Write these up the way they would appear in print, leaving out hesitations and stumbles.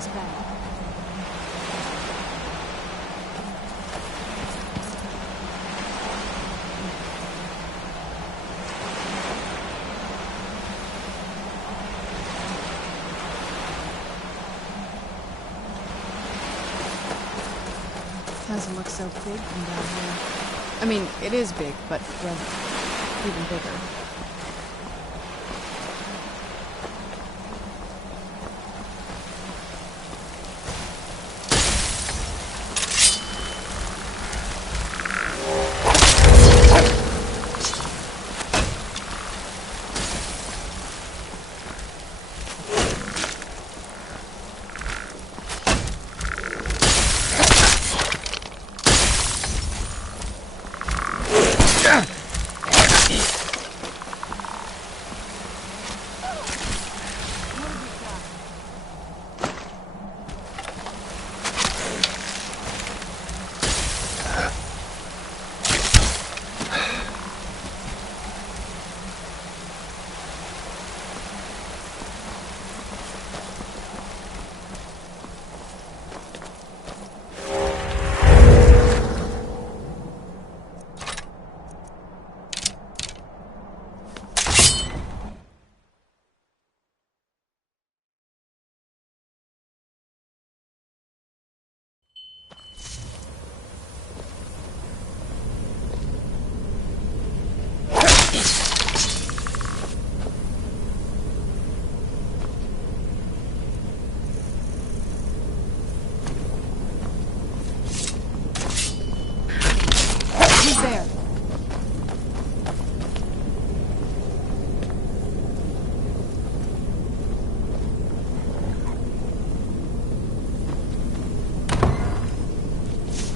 this bag. Doesn't look so big from down here. I mean, it is big, but, well, even bigger.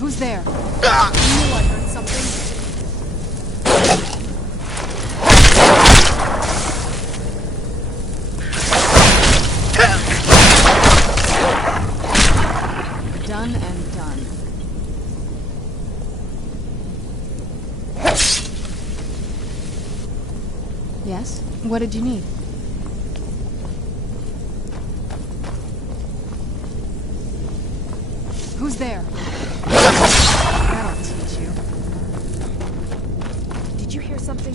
Who's there? I knew I heard something. Done and done. Yes? What did you need? Who's there? That'll teach you. Did you hear something?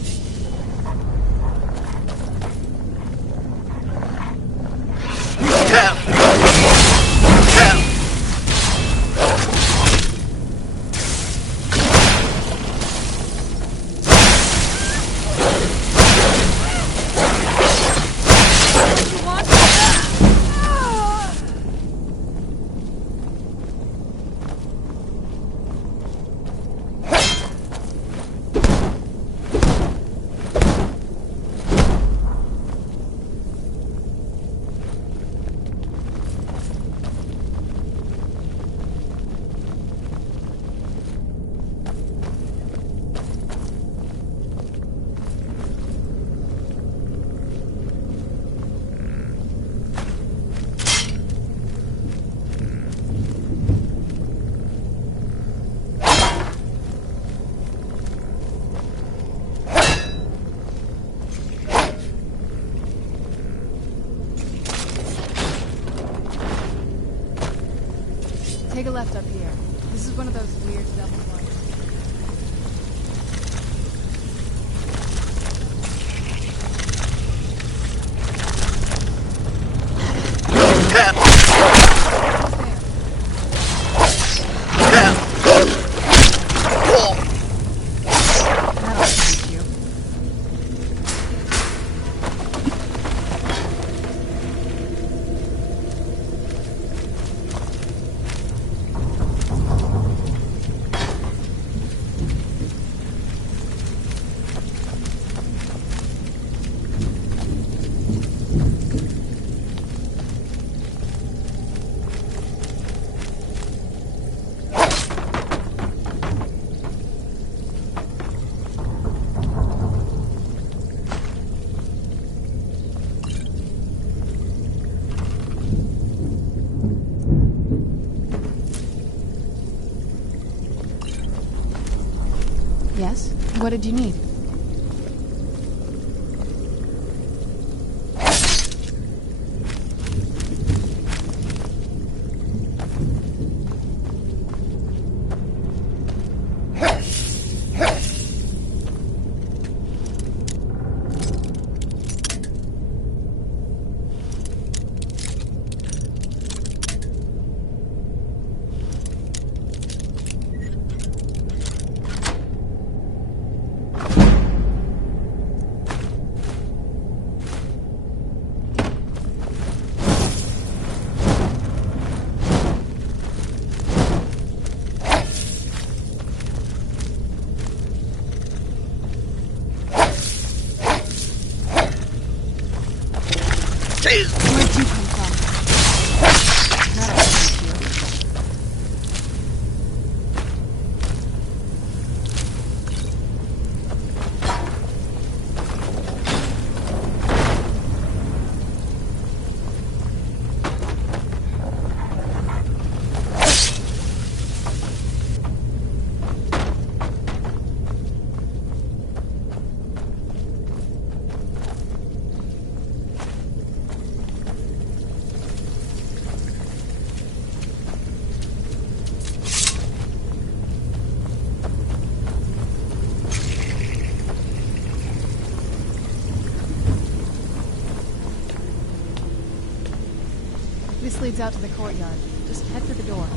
Take a left up here. This is one of those weird double ones. Yes? What did you need? This leads out to the courtyard. Just head for the door.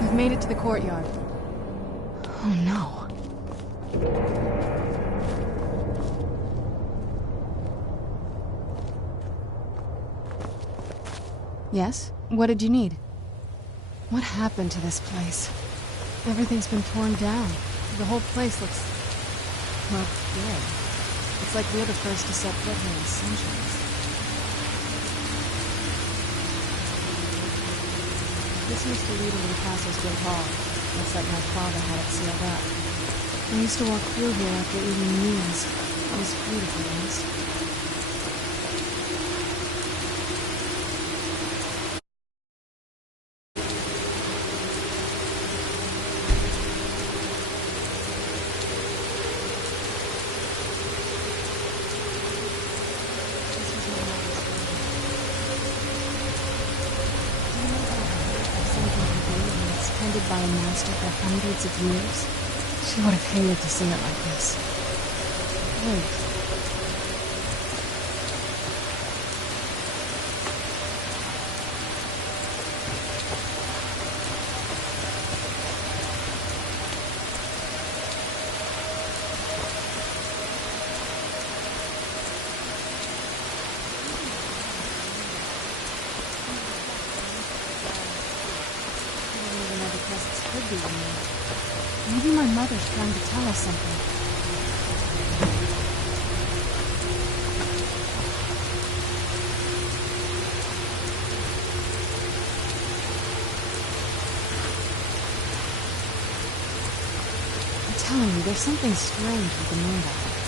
We've made it to the courtyard. Oh no. Yes? What did you need? What happened to this place? Everything's been torn down. The whole place looks... Well, dead. It's like we're the first to set foot here in centuries. This used to lead into the castle's great hall. Looks like my father had it sealed up. I used to walk through here after evening meals. It was beautiful days. Tended by a master for hundreds of years. She would have hated to see it like this. Wait. Maybe my mother's trying to tell us something. I'm telling you, there's something strange with the moon out there.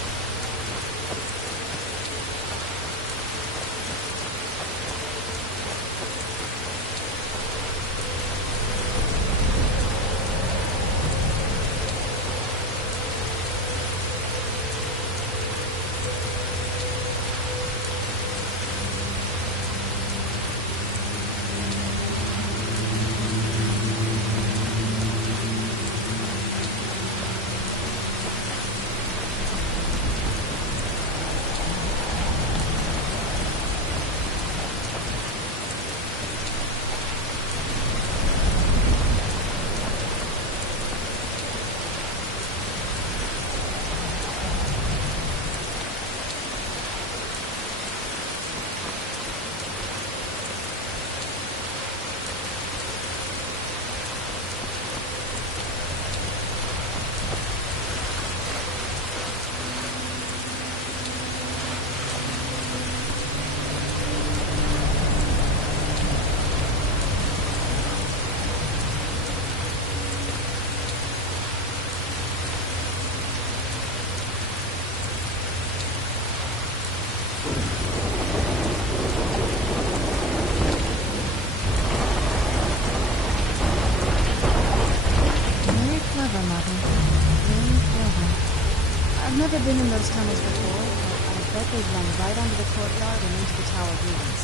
I've never been in those tunnels before, but I bet they'd run right onto the courtyard and into the tower ruins.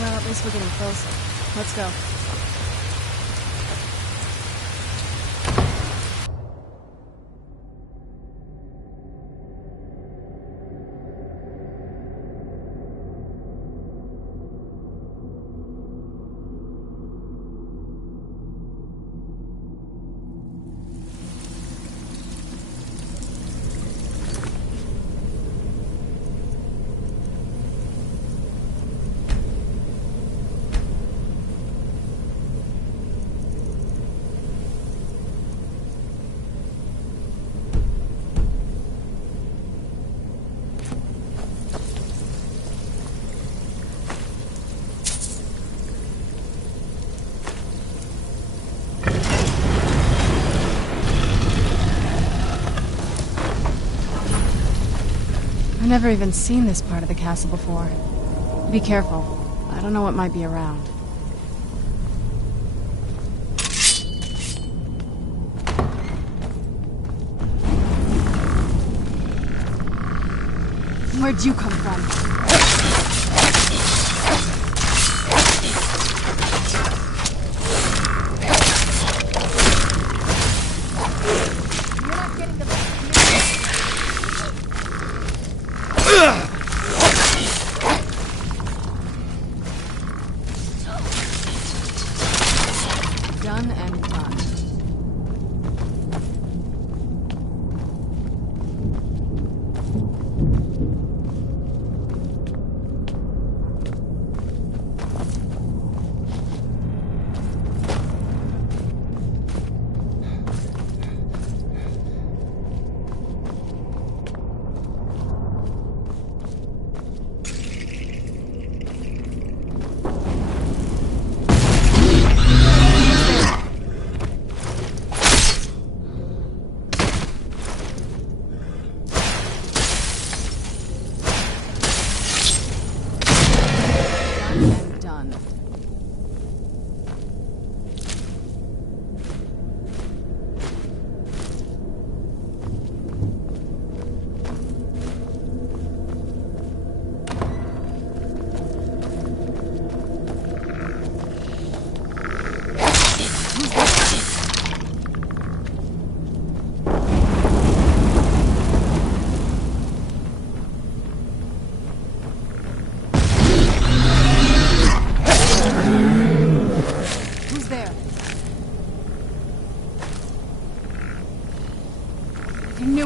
Well, at least we're getting closer. Let's go. I've never even seen this part of the castle before. Be careful. I don't know what might be around. Where'd you come from? You're not getting the Done and done.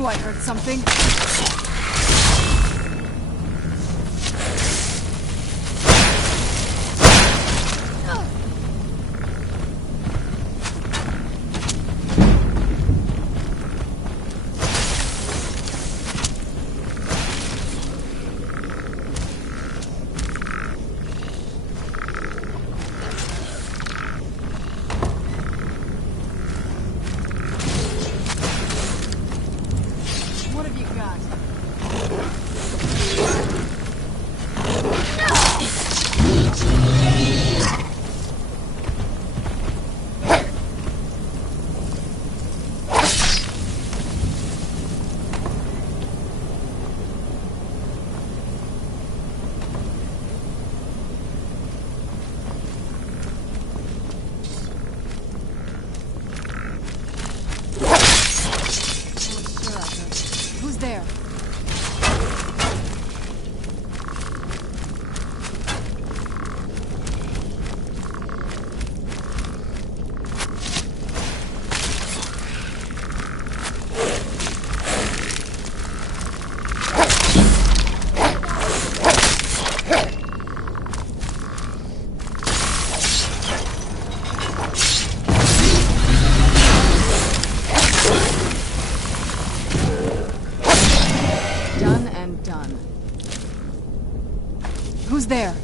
I heard something. There. Done. Who's there?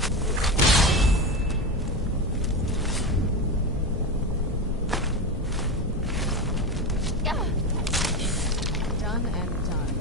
Done and done.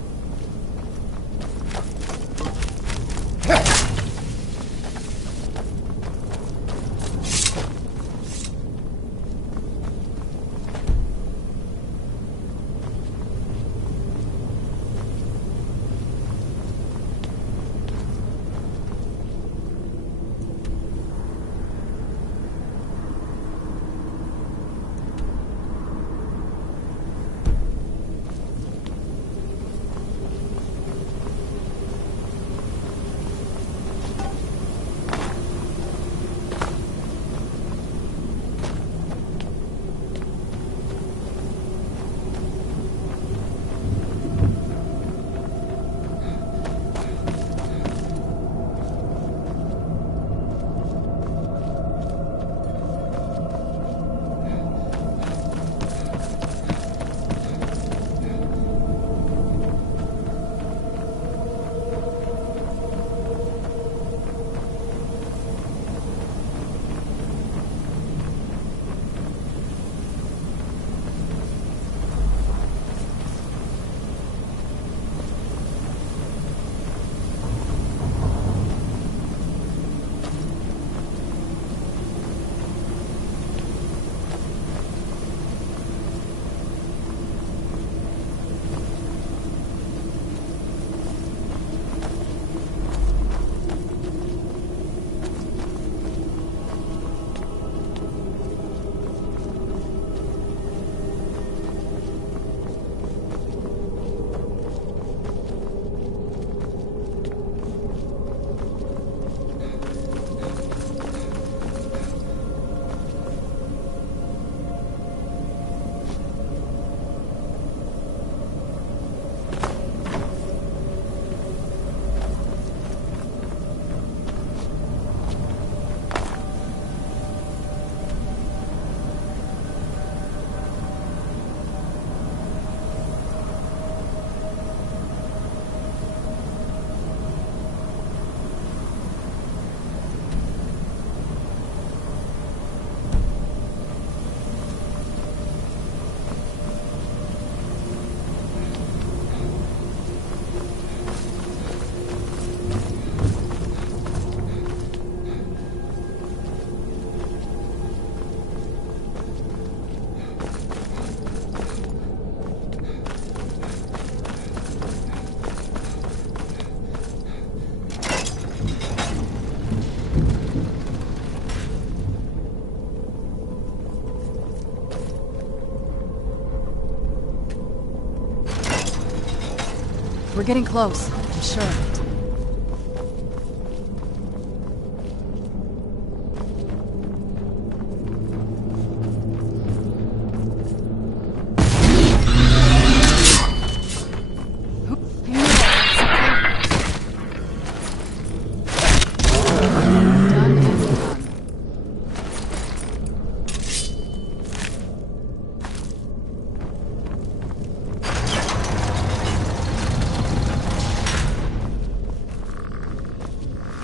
We're getting close, I'm sure of it.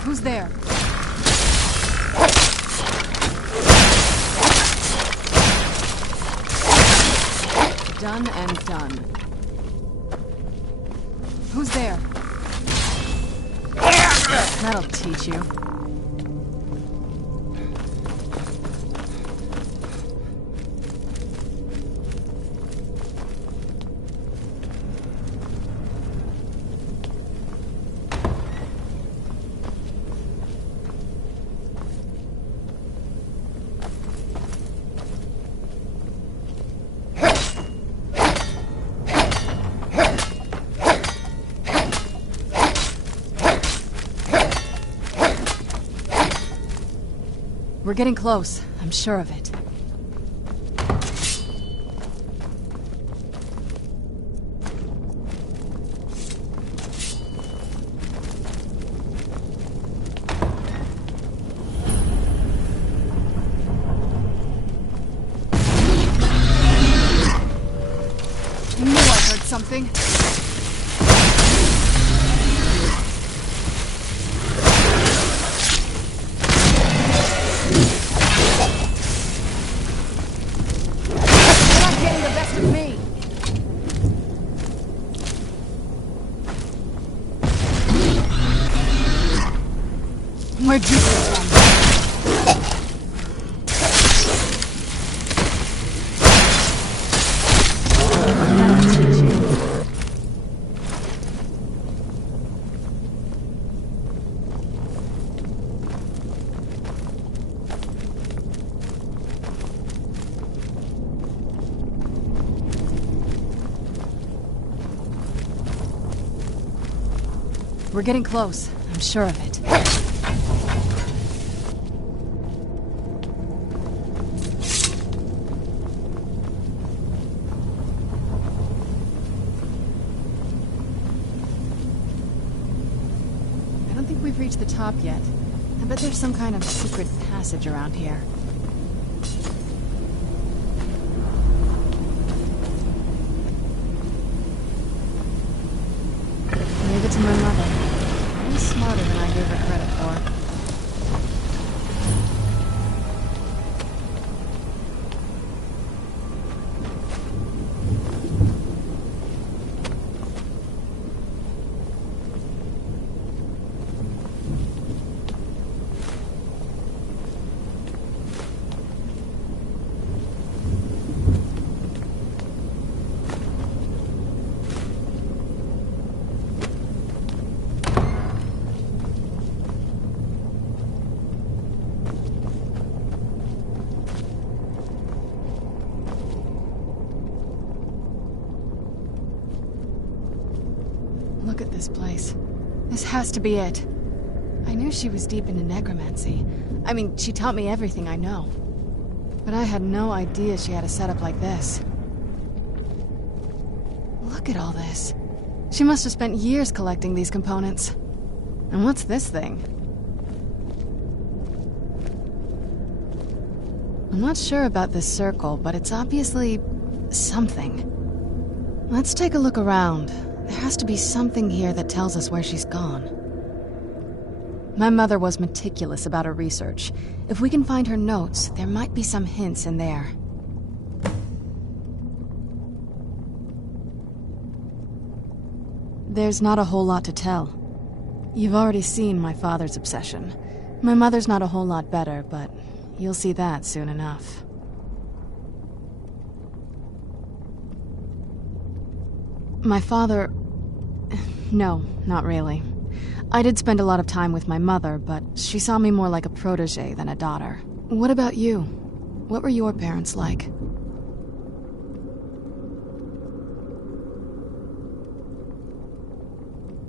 Who's there? Done and done. Who's there? That'll teach you. We're getting close, I'm sure of it. I knew I heard something. Where'd you come from? We're getting close, I'm sure of it. We've reached the top yet. I bet there's some kind of secret passage around here. Leave it to my mother. She's smarter than I gave her credit for. Look at this place. This has to be it. I knew she was deep into necromancy. I mean, she taught me everything I know. But I had no idea she had a setup like this. Look at all this. She must have spent years collecting these components. And what's this thing? I'm not sure about this circle, but it's obviously something. Let's take a look around. There has to be something here that tells us where she's gone. My mother was meticulous about her research. If we can find her notes, there might be some hints in there. There's not a whole lot to tell. You've already seen my father's obsession. My mother's not a whole lot better, but you'll see that soon enough. My father... No, not really. I did spend a lot of time with my mother, but she saw me more like a protege than a daughter. What about you? What were your parents like?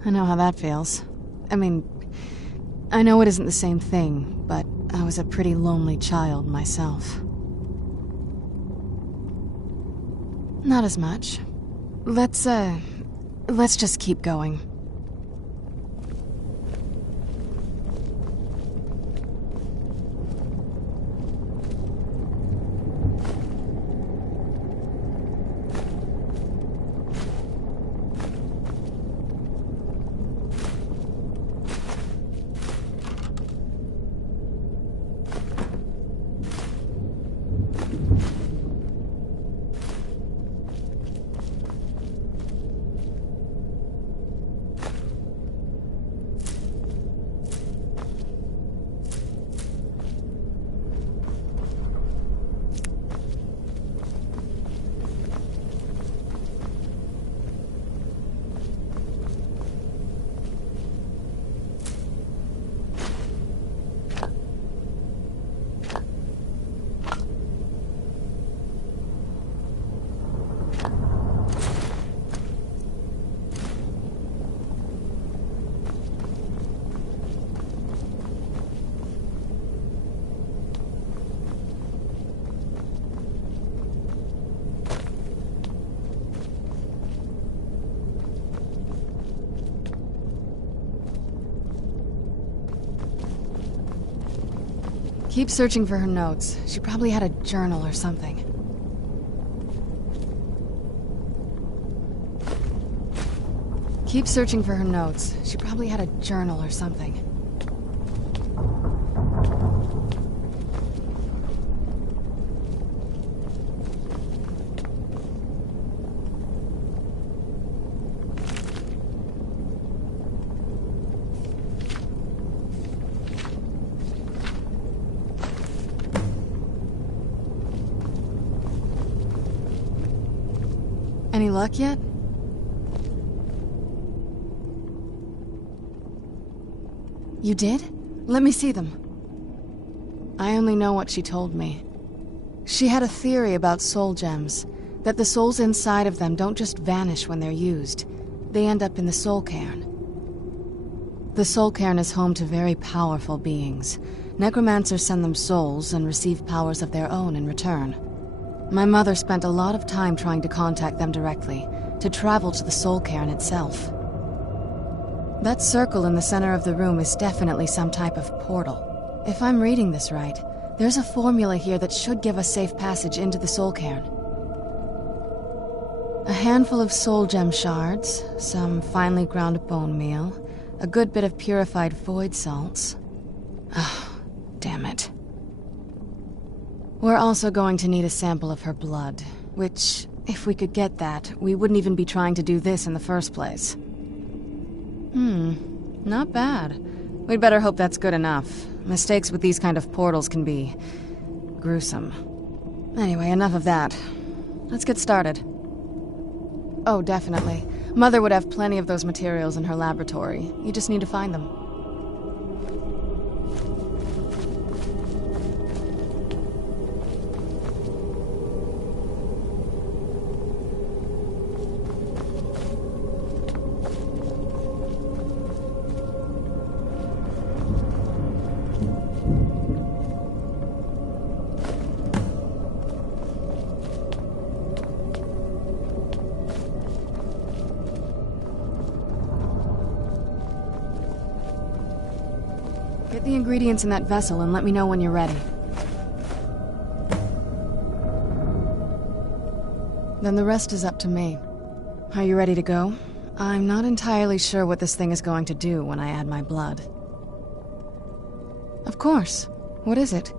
I know how that feels. I mean, I know it isn't the same thing, but I was a pretty lonely child myself. Not as much. Let's just keep going. Keep searching for her notes. She probably had a journal or something. Keep searching for her notes. She probably had a journal or something. Any luck yet? You did? Let me see them. I only know what she told me. She had a theory about soul gems, that the souls inside of them don't just vanish when they're used. They end up in the soul cairn. The soul cairn is home to very powerful beings. Necromancers send them souls and receive powers of their own in return. My mother spent a lot of time trying to contact them directly, to travel to the soul cairn itself. That circle in the center of the room is definitely some type of portal. If I'm reading this right, there's a formula here that should give us safe passage into the soul cairn. A handful of soul gem shards, some finely ground bone meal, a good bit of purified void salts. Ah, damn it. We're also going to need a sample of her blood, which, if we could get that, we wouldn't even be trying to do this in the first place. Not bad. We'd better hope that's good enough. Mistakes with these kind of portals can be gruesome. Anyway, enough of that. Let's get started. Oh, definitely. Mother would have plenty of those materials in her laboratory. You just need to find them. Get the ingredients in that vessel and let me know when you're ready. Then the rest is up to me. Are you ready to go? I'm not entirely sure what this thing is going to do when I add my blood. Of course. What is it?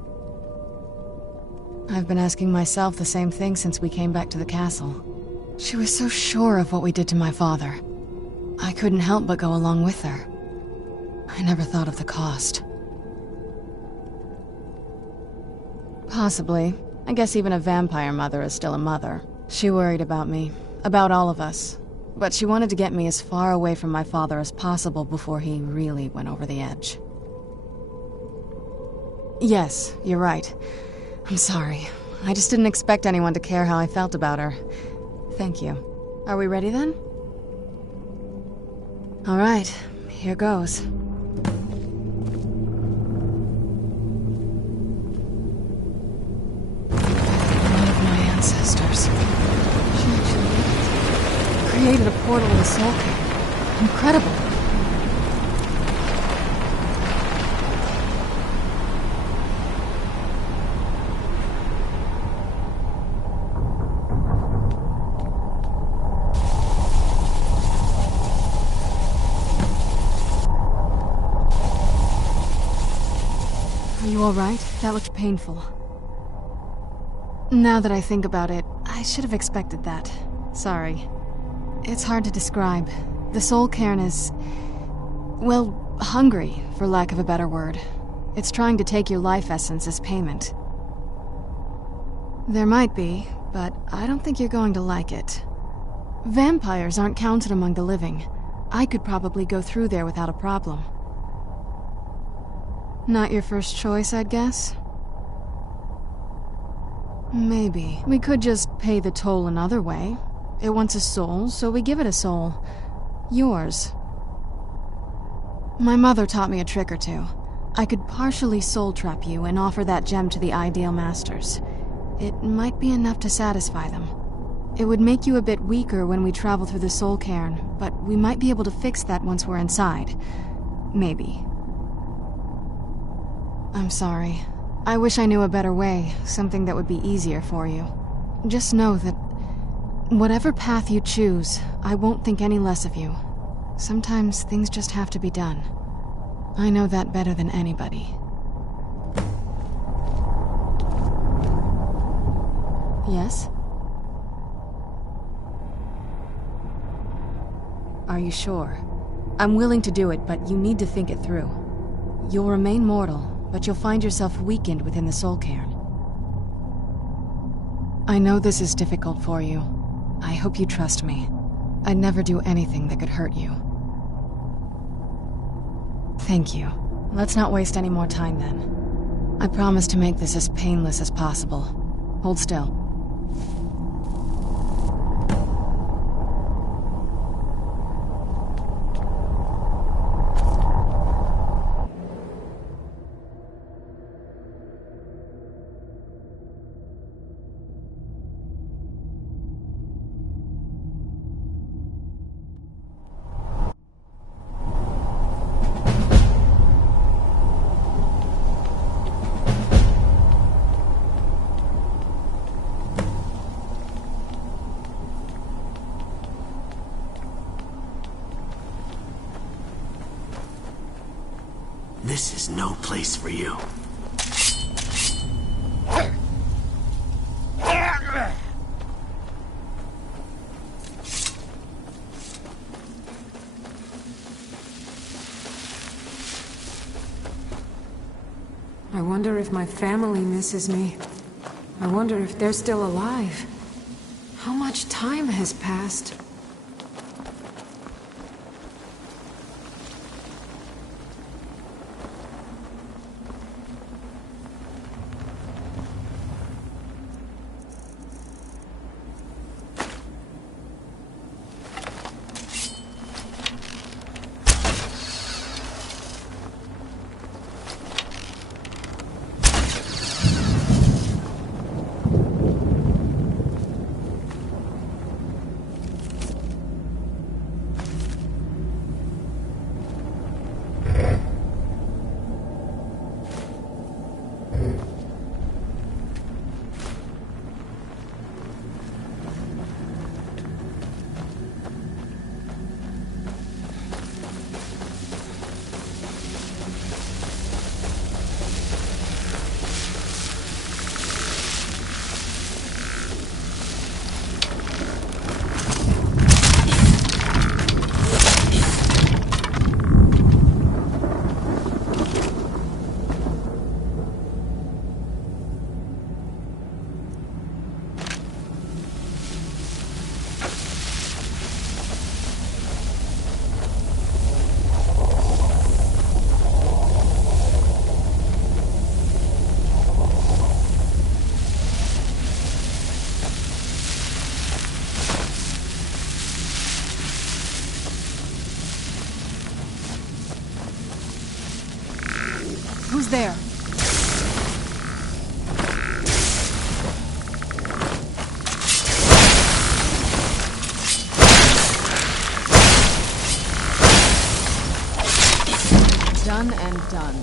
I've been asking myself the same thing since we came back to the castle. She was so sure of what we did to my father. I couldn't help but go along with her. I never thought of the cost. Possibly. I guess even a vampire mother is still a mother. She worried about me, about all of us. But she wanted to get me as far away from my father as possible before he really went over the edge. Yes, you're right. I'm sorry. I just didn't expect anyone to care how I felt about her. Thank you. Are we ready then? Alright, here goes. One of my ancestors. She actually lived. Created a portal to the Soul King. Incredible. Are you alright? That looked painful. Now that I think about it, I should have expected that. Sorry. It's hard to describe. The Soul Cairn is... well, hungry, for lack of a better word. It's trying to take your life essence as payment. There might be, but I don't think you're going to like it. Vampires aren't counted among the living. I could probably go through there without a problem. Not your first choice, I'd guess? Maybe. We could just pay the toll another way. It wants a soul, so we give it a soul. Yours. My mother taught me a trick or two. I could partially soul trap you and offer that gem to the Ideal Masters. It might be enough to satisfy them. It would make you a bit weaker when we travel through the Soul Cairn, but we might be able to fix that once we're inside. Maybe. I'm sorry. I wish I knew a better way, something that would be easier for you. Just know that whatever path you choose, I won't think any less of you. Sometimes things just have to be done. I know that better than anybody. Yes? Are you sure? I'm willing to do it, but you need to think it through. You'll remain mortal, but you'll find yourself weakened within the Soul Cairn. I know this is difficult for you. I hope you trust me. I'd never do anything that could hurt you. Thank you. Let's not waste any more time then. I promise to make this as painless as possible. Hold still. This is no place for you. I wonder if my family misses me. I wonder if they're still alive. How much time has passed? Who's there? Done and done.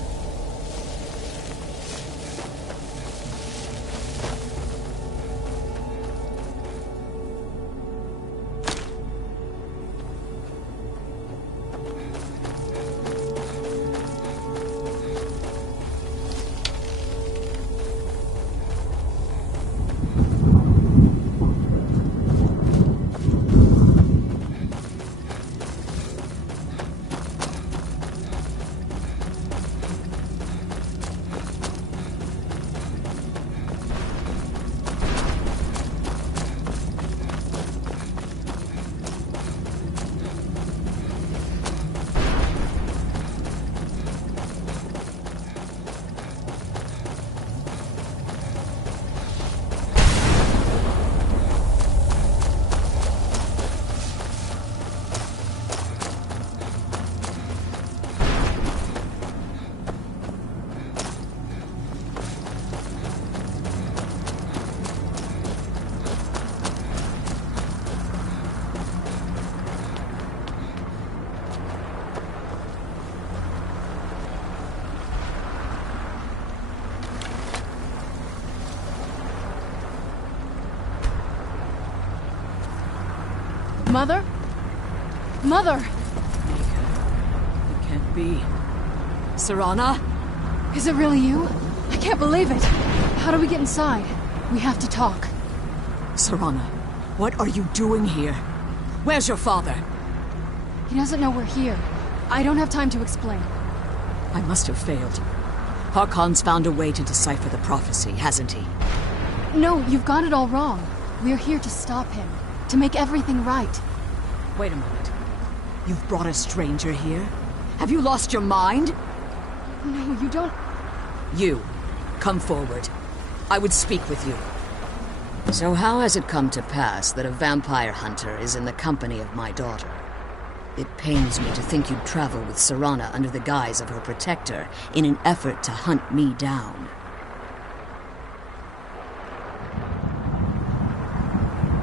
Mother? Mother! It can't be. Serana? Is it really you? I can't believe it. How do we get inside? We have to talk. Serana, what are you doing here? Where's your father? He doesn't know we're here. I don't have time to explain. I must have failed. Harkon's found a way to decipher the prophecy, hasn't he? No, you've got it all wrong. We're here to stop him. To make everything right. Wait a moment. You've brought a stranger here? Have you lost your mind? No, you don't... You, come forward. I would speak with you. So how has it come to pass that a vampire hunter is in the company of my daughter? It pains me to think you'd travel with Serana under the guise of her protector in an effort to hunt me down.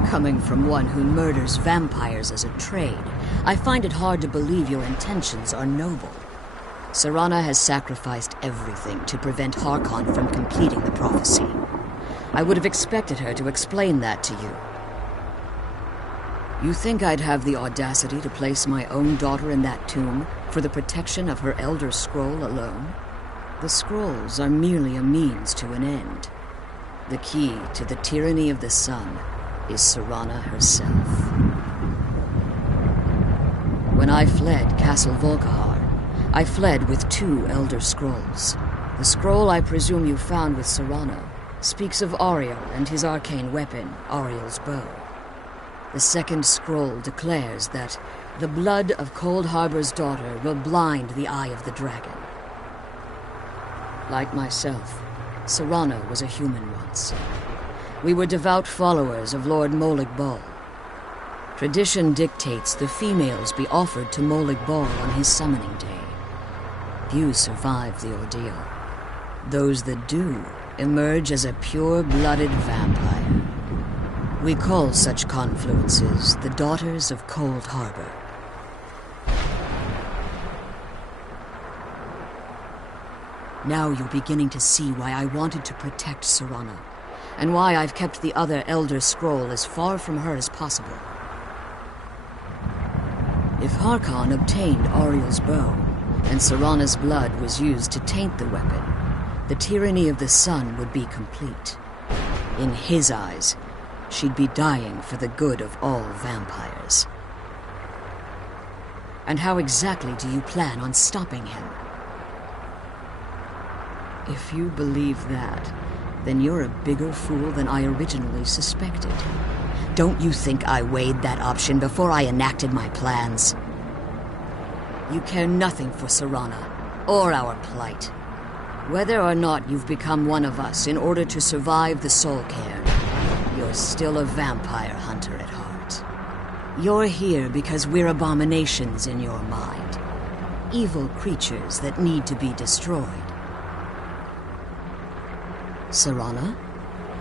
Coming from one who murders vampires as a trade, I find it hard to believe your intentions are noble. Serana has sacrificed everything to prevent Harkon from completing the prophecy. I would have expected her to explain that to you. You think I'd have the audacity to place my own daughter in that tomb for the protection of her Elder Scroll alone? The scrolls are merely a means to an end. The key to the tyranny of the sun is Serana herself. When I fled Castle Volkihar, I fled with 2 Elder Scrolls. The scroll I presume you found with Serana speaks of Ariel and his arcane weapon, Ariel's bow. The second scroll declares that the blood of Cold Harbor's daughter will blind the eye of the dragon. Like myself, Serana was a human once. We were devout followers of Lord Molig Bal. Tradition dictates the females be offered to Molig Bal on his summoning day. Few survive the ordeal. Those that do emerge as a pure-blooded vampire. We call such confluences the Daughters of Cold Harbor. Now you're beginning to see why I wanted to protect Serana, and why I've kept the other Elder Scroll as far from her as possible. If Harkon obtained Ariel's bow, and Serana's blood was used to taint the weapon, the tyranny of the sun would be complete. In his eyes, she'd be dying for the good of all vampires. And how exactly do you plan on stopping him? If you believe that, then you're a bigger fool than I originally suspected. Don't you think I weighed that option before I enacted my plans? You care nothing for Serana, or our plight. Whether or not you've become one of us in order to survive the Soul Cairn, you're still a vampire hunter at heart. You're here because we're abominations in your mind. Evil creatures that need to be destroyed. Serana?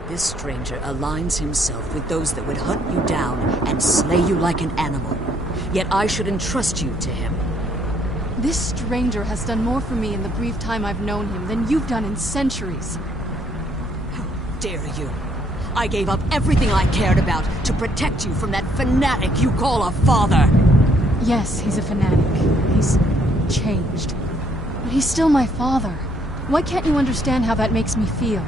This stranger aligns himself with those that would hunt you down and slay you like an animal. Yet I should entrust you to him. This stranger has done more for me in the brief time I've known him than you've done in centuries. How dare you? I gave up everything I cared about to protect you from that fanatic you call a father. Yes, he's a fanatic. He's changed. But he's still my father. Why can't you understand how that makes me feel?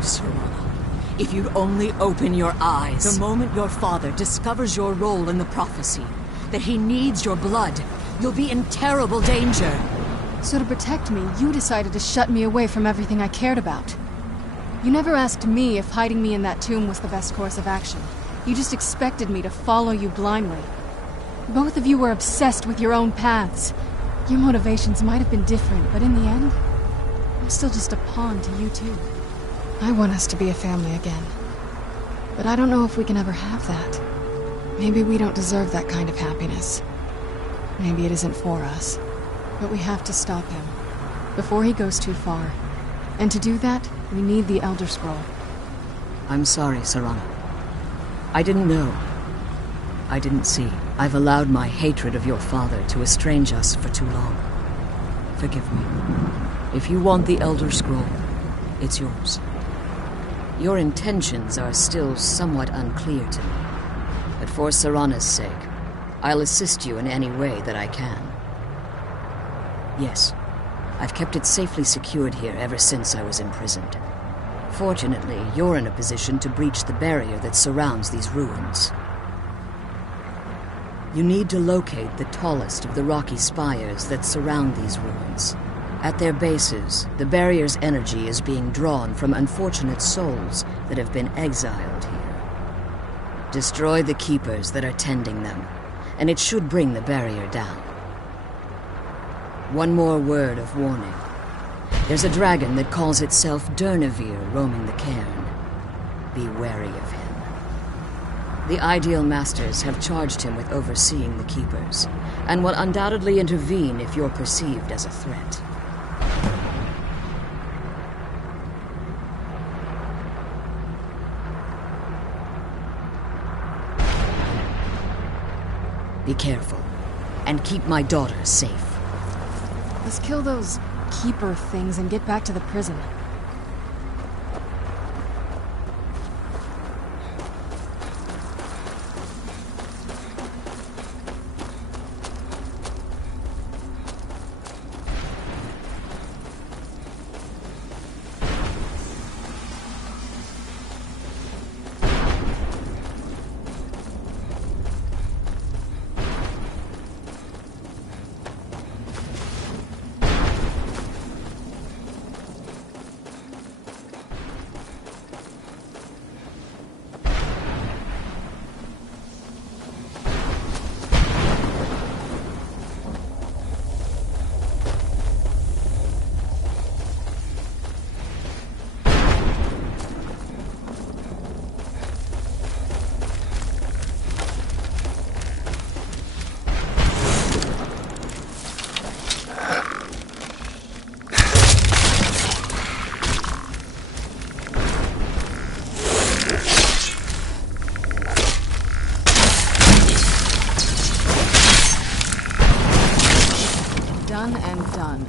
Serana, if you'd only open your eyes. The moment your father discovers your role in the prophecy, that he needs your blood, you'll be in terrible danger. So to protect me, you decided to shut me away from everything I cared about. You never asked me if hiding me in that tomb was the best course of action. You just expected me to follow you blindly. Both of you were obsessed with your own paths. Your motivations might have been different, but in the end, I'm still just a pawn to you too. I want us to be a family again. But I don't know if we can ever have that. Maybe we don't deserve that kind of happiness. Maybe it isn't for us. But we have to stop him, before he goes too far. And to do that, we need the Elder Scroll. I'm sorry, Serana. I didn't know. I didn't see. I've allowed my hatred of your father to estrange us for too long. Forgive me. If you want the Elder Scroll, it's yours. Your intentions are still somewhat unclear to me. But for Serana's sake, I'll assist you in any way that I can. Yes, I've kept it safely secured here ever since I was imprisoned. Fortunately, you're in a position to breach the barrier that surrounds these ruins. You need to locate the tallest of the rocky spires that surround these ruins. At their bases, the barrier's energy is being drawn from unfortunate souls that have been exiled here. Destroy the keepers that are tending them, and it should bring the barrier down. One more word of warning. There's a dragon that calls itself Durnevere roaming the cairn. Be wary of him. The Ideal Masters have charged him with overseeing the keepers, and will undoubtedly intervene if you're perceived as a threat. Be careful, and keep my daughter safe. Let's kill those keeper things and get back to the prison. Done and done.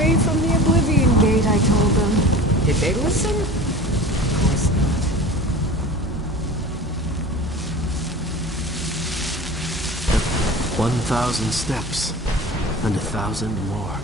away from the Oblivion Gate, I told them. Did they listen? Of course not. 1,000 steps, and 1,000 more.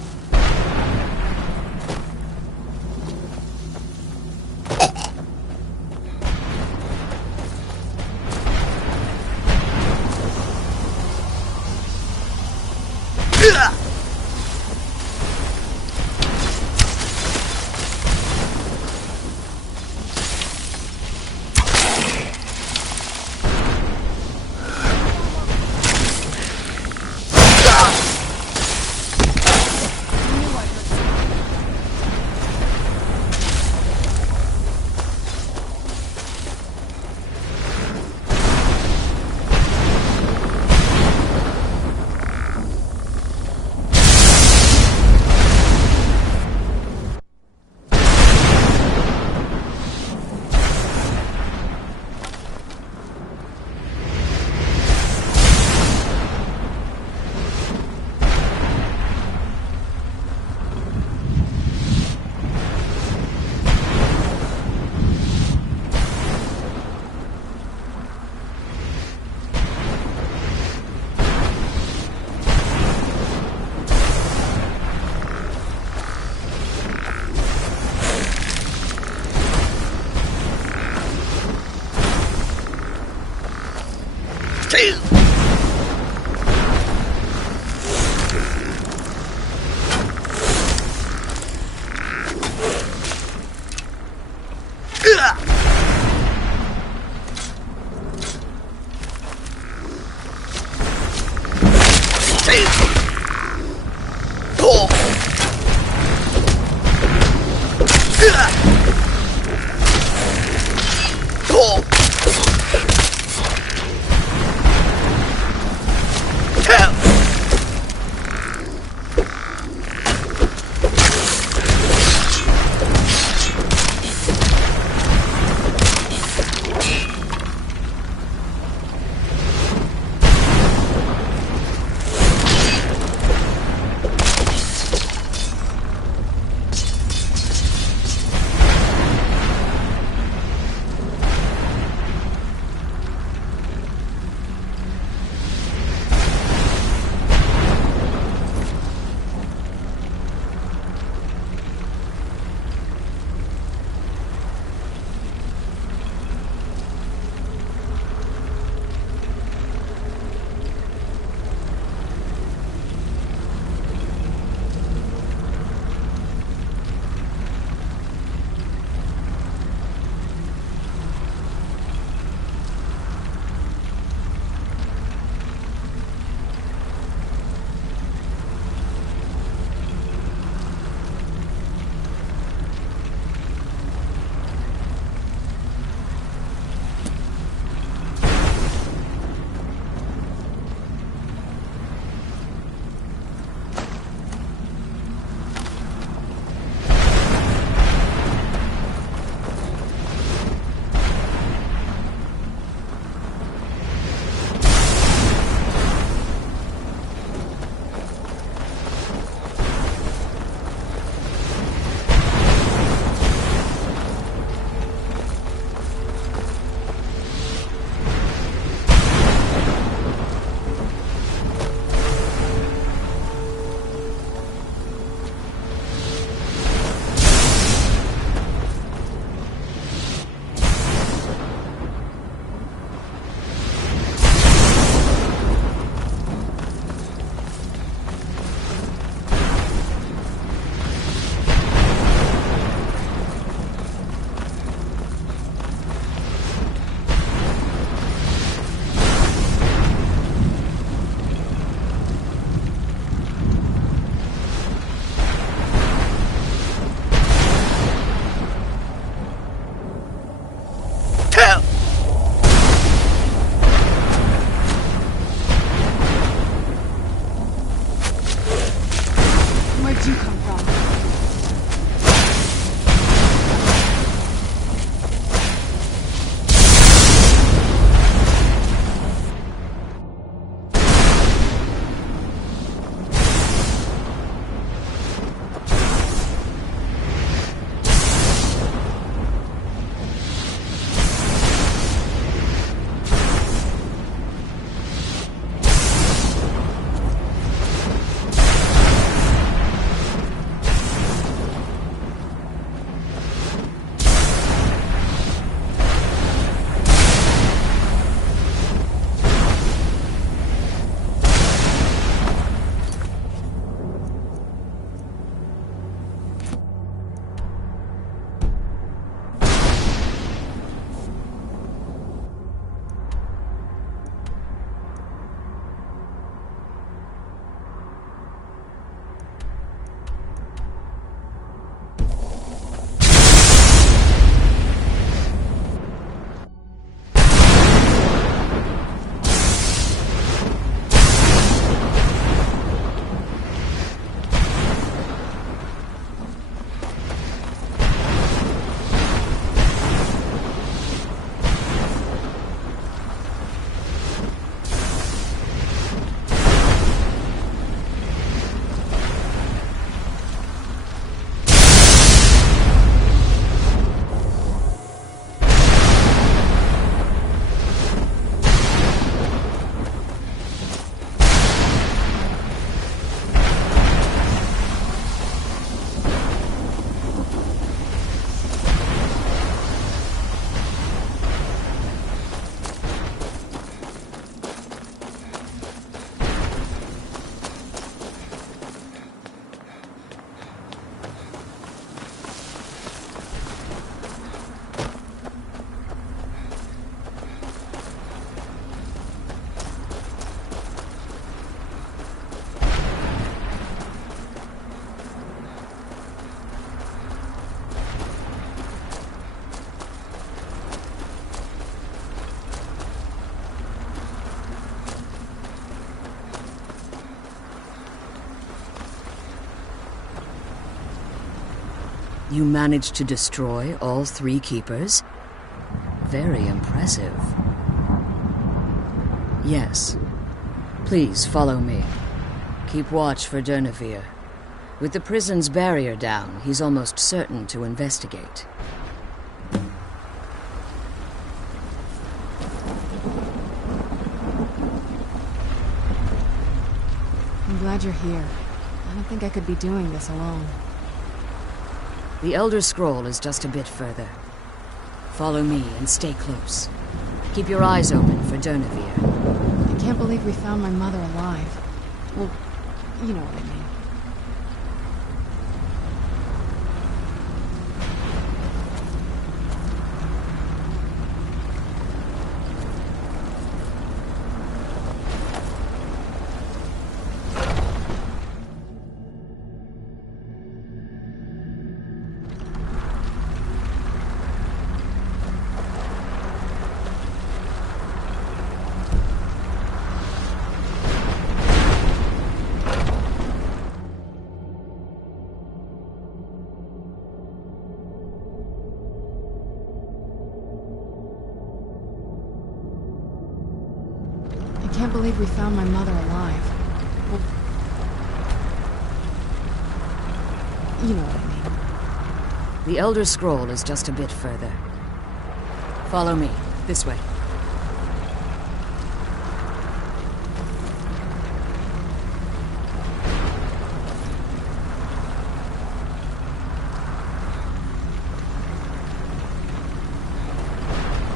You managed to destroy all 3 keepers? Very impressive. Yes. Please follow me. Keep watch for Durnevere. With the prison's barrier down, he's almost certain to investigate. I'm glad you're here. I don't think I could be doing this alone. The Elder Scroll is just a bit further. Follow me and stay close. Keep your eyes open for Durnevere. I can't believe we found my mother alive. Well, you know what I mean. I can't believe we found my mother alive. Well, you know what I mean. The Elder Scroll is just a bit further. Follow me. This way.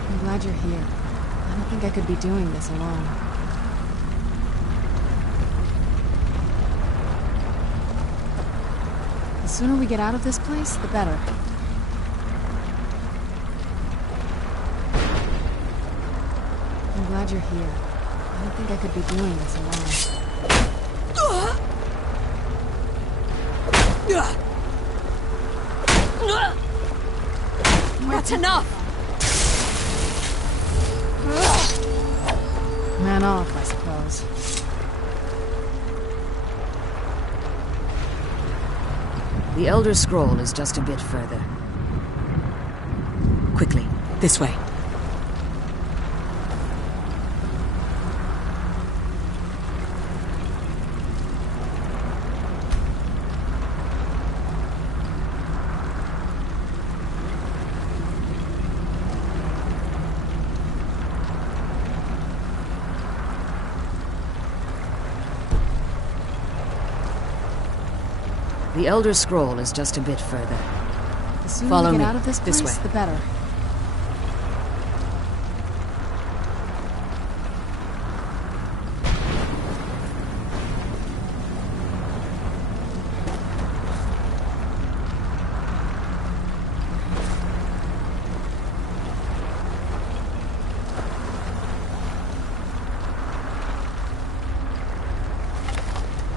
I'm glad you're here. I don't think I could be doing this alone. The sooner we get out of this place, the better. I'm glad you're here. I don't think I could be doing this alone. That's enough! Man off, I suppose. The Elder Scroll is just a bit further. Quickly, this way. The Elder Scroll is just a bit further. The sooner Follow we get me. out of this place, This way. the better.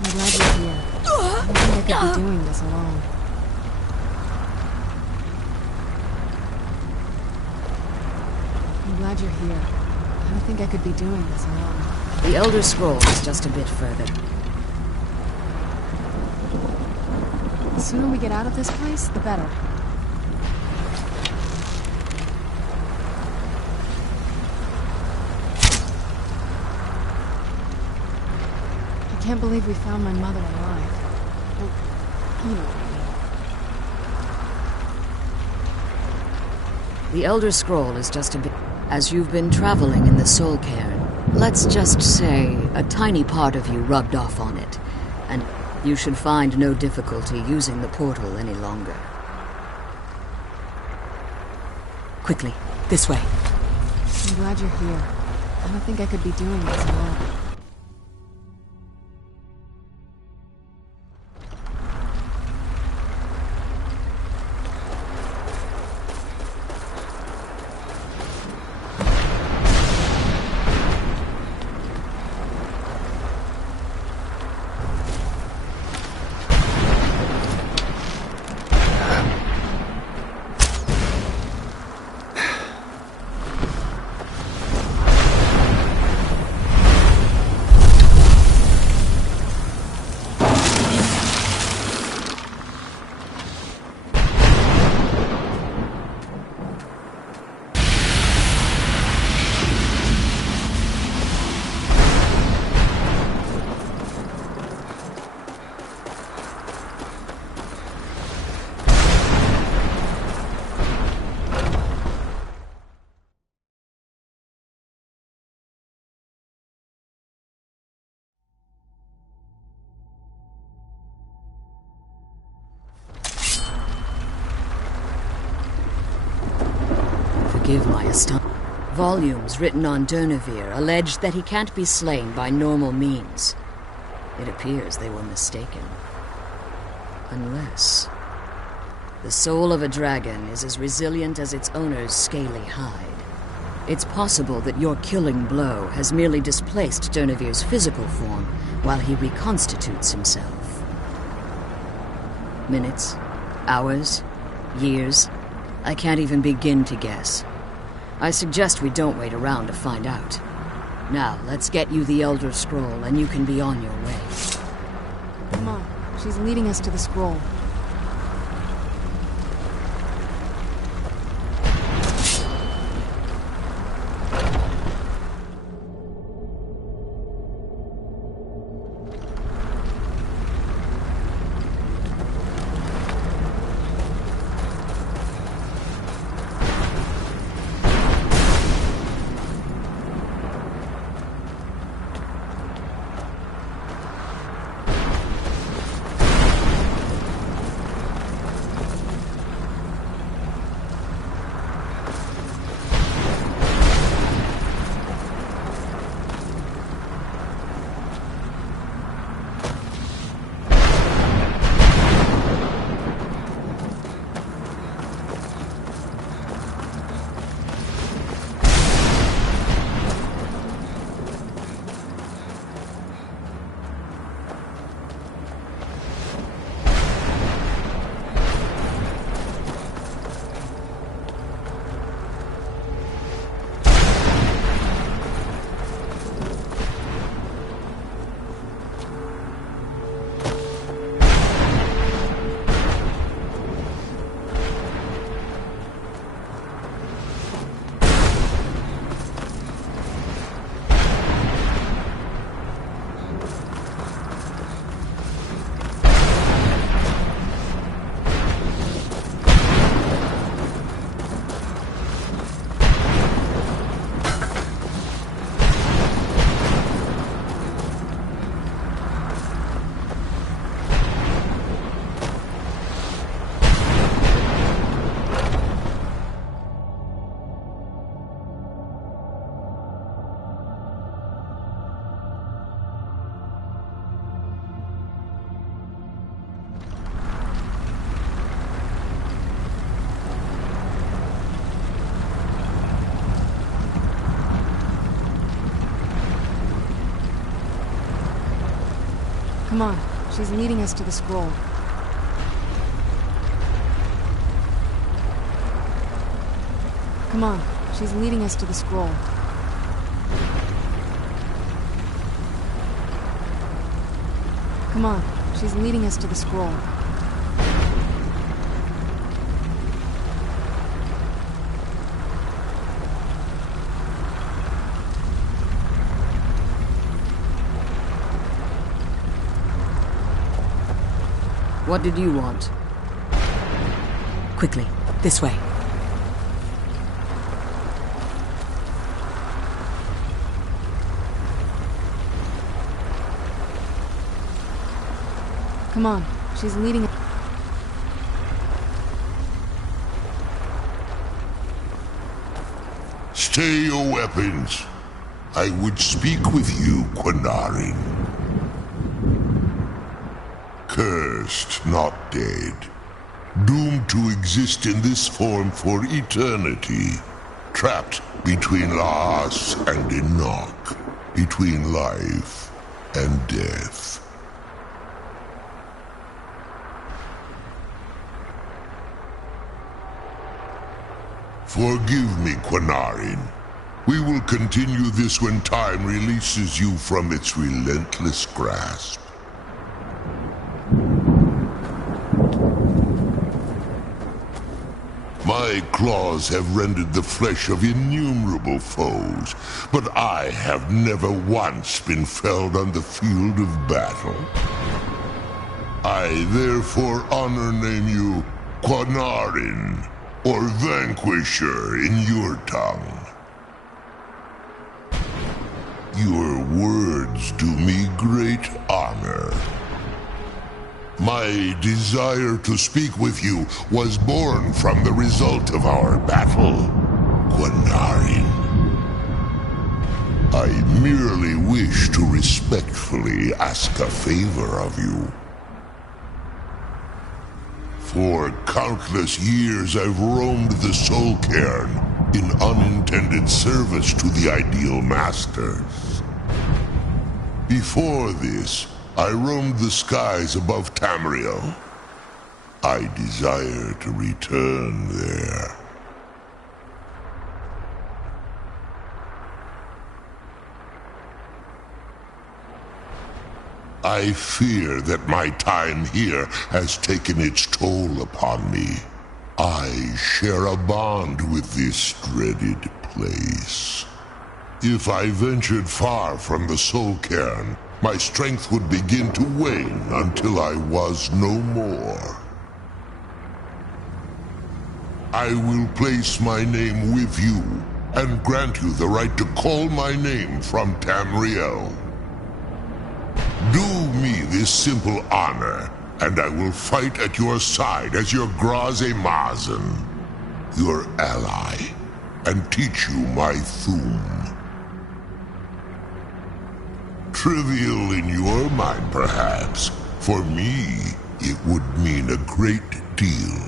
I'm glad you're here. I don't think I could be doing this alone. I'm glad you're here. I don't think I could be doing this alone. The Elder Scroll is just a bit further. The sooner we get out of this place, the better. I can't believe we found my mother alive. Well, you know what I mean. The Elder Scroll is just a bit... As you've been traveling in the Soul Cairn, let's just say a tiny part of you rubbed off on it, and you should find no difficulty using the portal any longer. Quickly, this way. I'm glad you're here. I don't think I could be doing this alone. forgive my astonishment. Volumes written on Durnevere alleged that he can't be slain by normal means. It appears they were mistaken. Unless... the soul of a dragon is as resilient as its owner's scaly hide. It's possible that your killing blow has merely displaced Durnevere's physical form while he reconstitutes himself. Minutes, hours, years, I can't even begin to guess. I suggest we don't wait around to find out. Now, let's get you the Elder Scroll and you can be on your way. Come on, she's leading us to the scroll. Come on, she's leading us to the scroll. Come on, she's leading us to the scroll. Come on, she's leading us to the scroll. What did you want? Quickly, this way. Come on, she's leading. Stay your weapons. I would speak with you, Quinarin. Cursed, not dead. Doomed to exist in this form for eternity. Trapped between Laas and Enoch. Between life and death. Forgive me, Quinarin. We will continue this when time releases you from its relentless grasp. My claws have rendered the flesh of innumerable foes, but I have never once been felled on the field of battle. I therefore honor name you Quinarin, or Vanquisher in your tongue. Your words do me great honor. My desire to speak with you was born from the result of our battle. Quinarin. I merely wish to respectfully ask a favor of you. For countless years I've roamed the Soul Cairn in unintended service to the Ideal Masters. Before this, I roamed the skies above Tamriel. I desire to return there. I fear that my time here has taken its toll upon me. I share a bond with this dreaded place. If I ventured far from the Soul Cairn, my strength would begin to wane until I was no more. I will place my name with you and grant you the right to call my name from Tamriel. Do me this simple honor, and I will fight at your side as your Graze-Mazen, your ally, and teach you my Thum. Trivial in your mind, perhaps. For me, it would mean a great deal.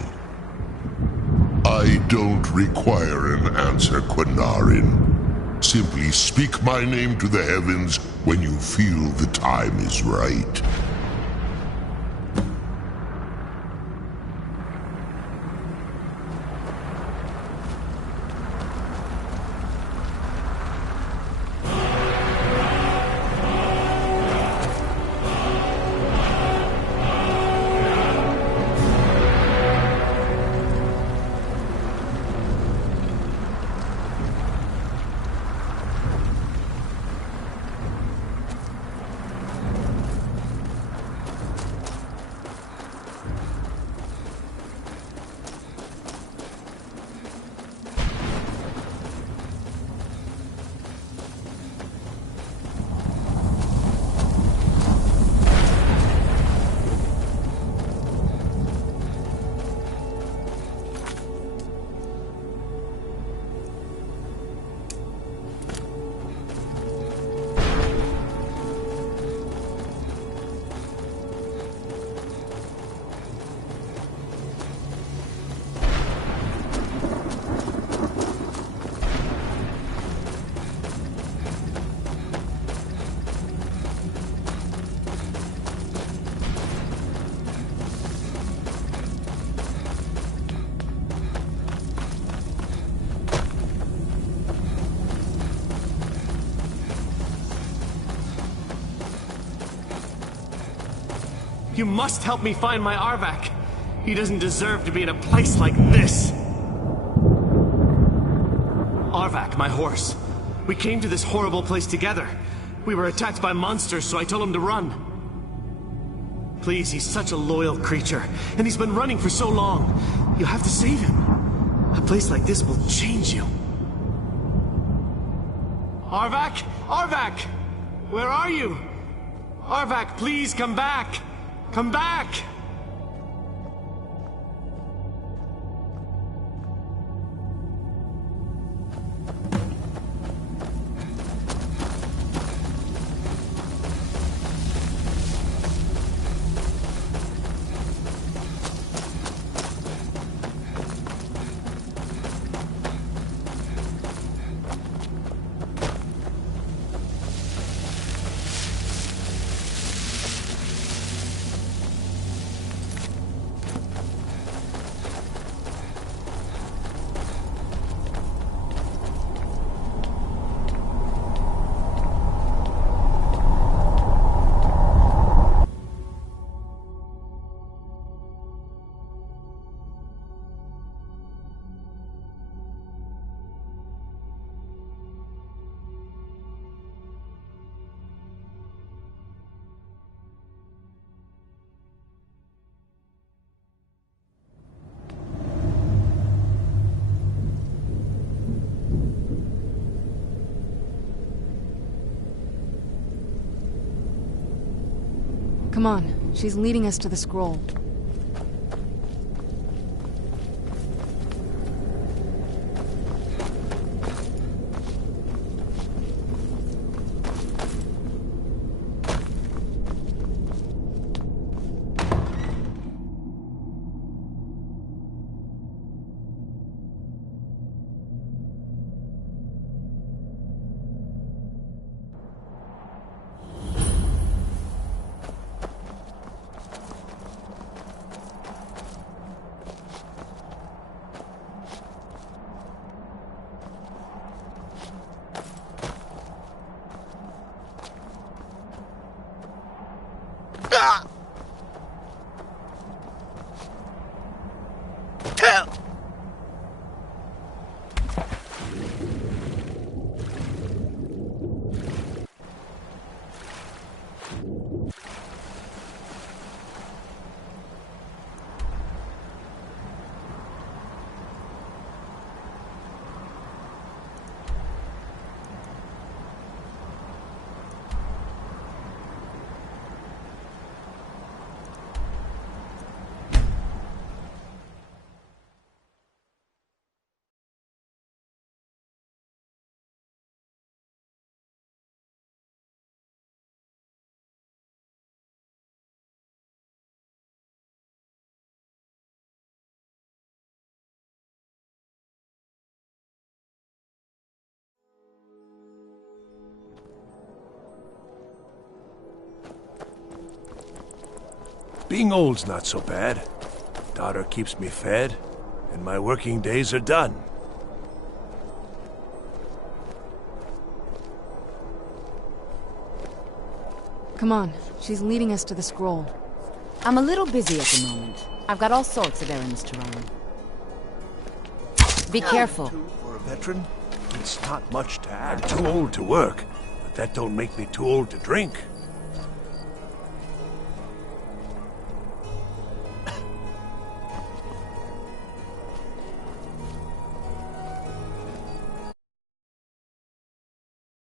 I don't require an answer, Quinarin. Simply speak my name to the heavens when you feel the time is right. You must help me find my Arvak. He doesn't deserve to be in a place like this. Arvak, my horse. We came to this horrible place together. We were attacked by monsters, so I told him to run. Please, he's such a loyal creature, and he's been running for so long. You have to save him. A place like this will change you. Arvak? Arvak! Where are you? Arvak, please come back! Come back! Come on, she's leading us to the scroll. Being old's not so bad. Daughter keeps me fed, and my working days are done. Come on, she's leading us to the scroll. I'm a little busy at the moment. I've got all sorts of errands to run. Be careful. For a veteran, it's not much to add. I'm too old to work, but that don't make me too old to drink.